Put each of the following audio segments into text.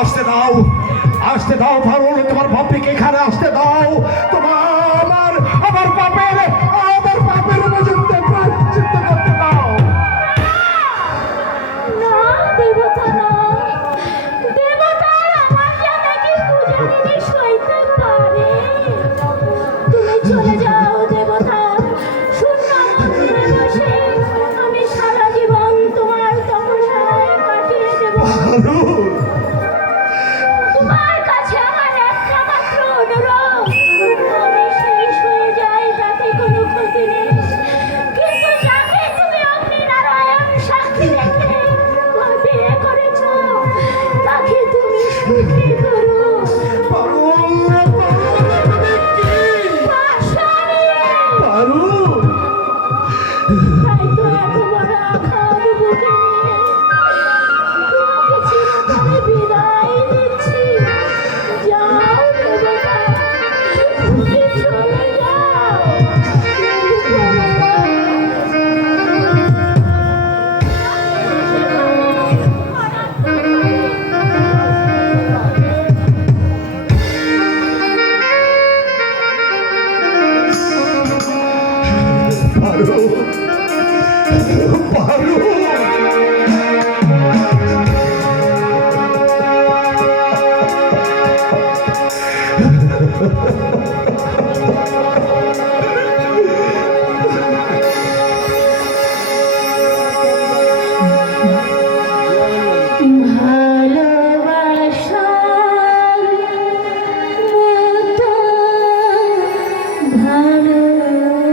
আসতে দাও, আসতে দাও পারুল, তোমার বাপিকে এখানে আসতে দাও। তোমার আমার পাপের মজুতে প্রায়শ্চিত্ত করতে দাও। না দেবতা, না দেবতা, আমার জানা কি পূজা দিতে সইতে পারে? তুমি চলে যাও দেবতা, শূন্য মন্দিরে বসে আমি সারা জীবন তোমার তপস্যায় কাটিয়ে দেব। তোমার কাছে আমার একটা মাত্র অনুরোধ, আমি শেষ হয়ে যাই তাতে কোনো ক্ষতি নেই, কিন্তু যাকে তুমি অগ্নিনারায়ণ সাক্ষী রেখে বিয়ে করেছ তাকে তুমি সুখী করো। তাই তো এত বড় আঘাত বুকে নিয়ে তোমাকে চিরতরে বিদায় দিচ্ছি। যাও দেবতা, তুমি চলে যাও। ভালোবাসার মতো ভালোবাসলে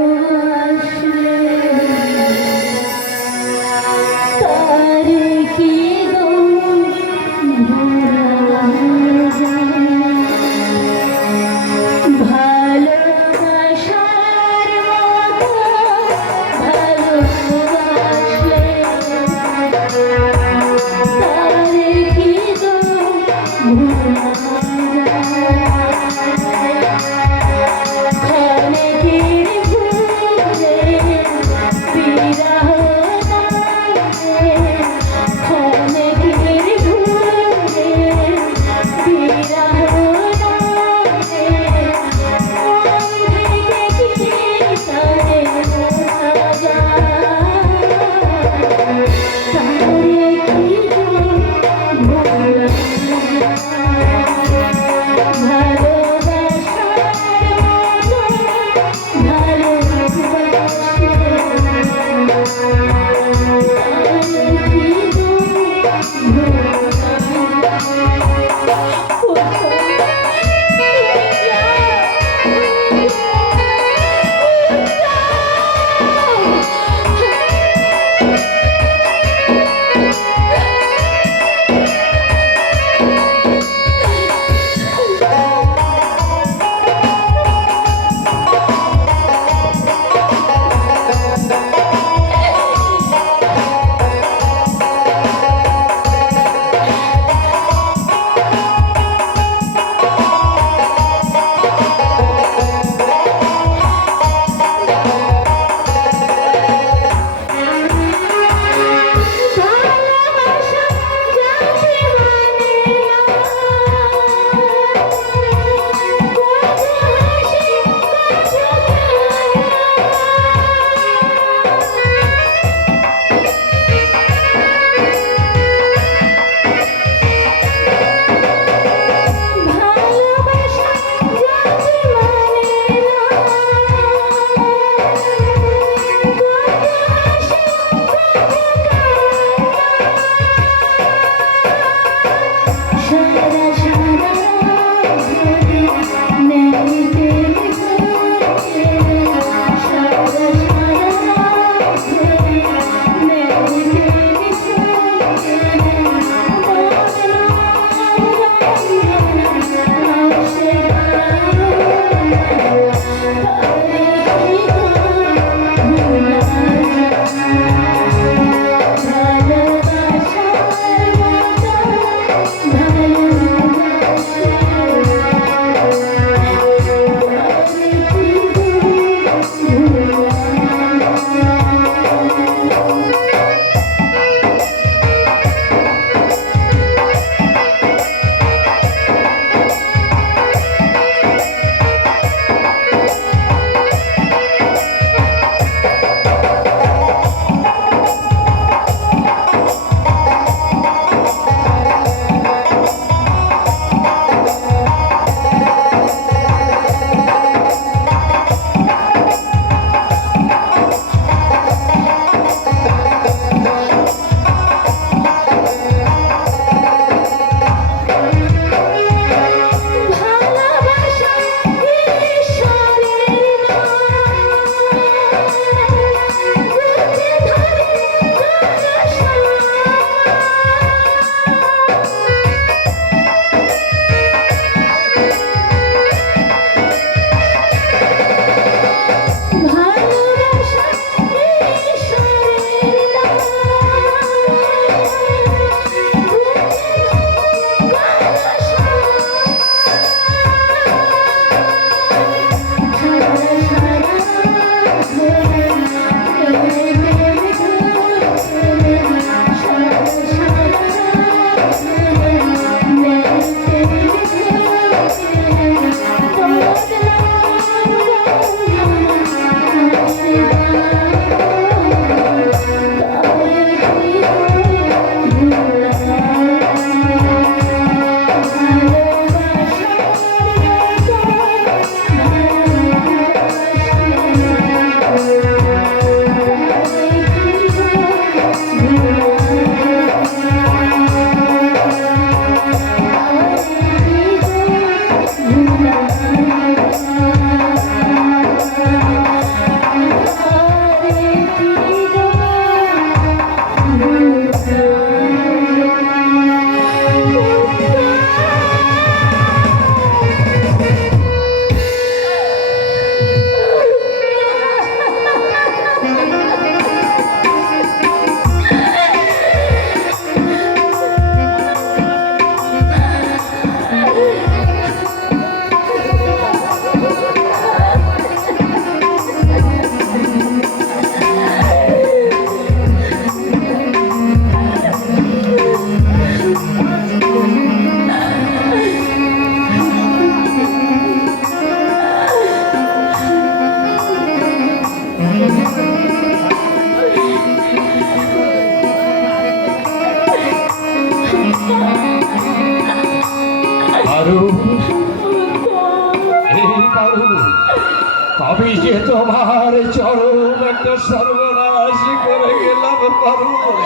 আমি যে তোমার চরম একটা সর্বনাশ করে গেলাম পারুল।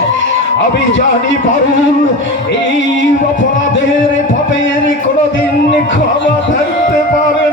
আমি জানি পারুল, এই অপরাধের পাপের কোনোদিন ক্ষমা থাকতে পারে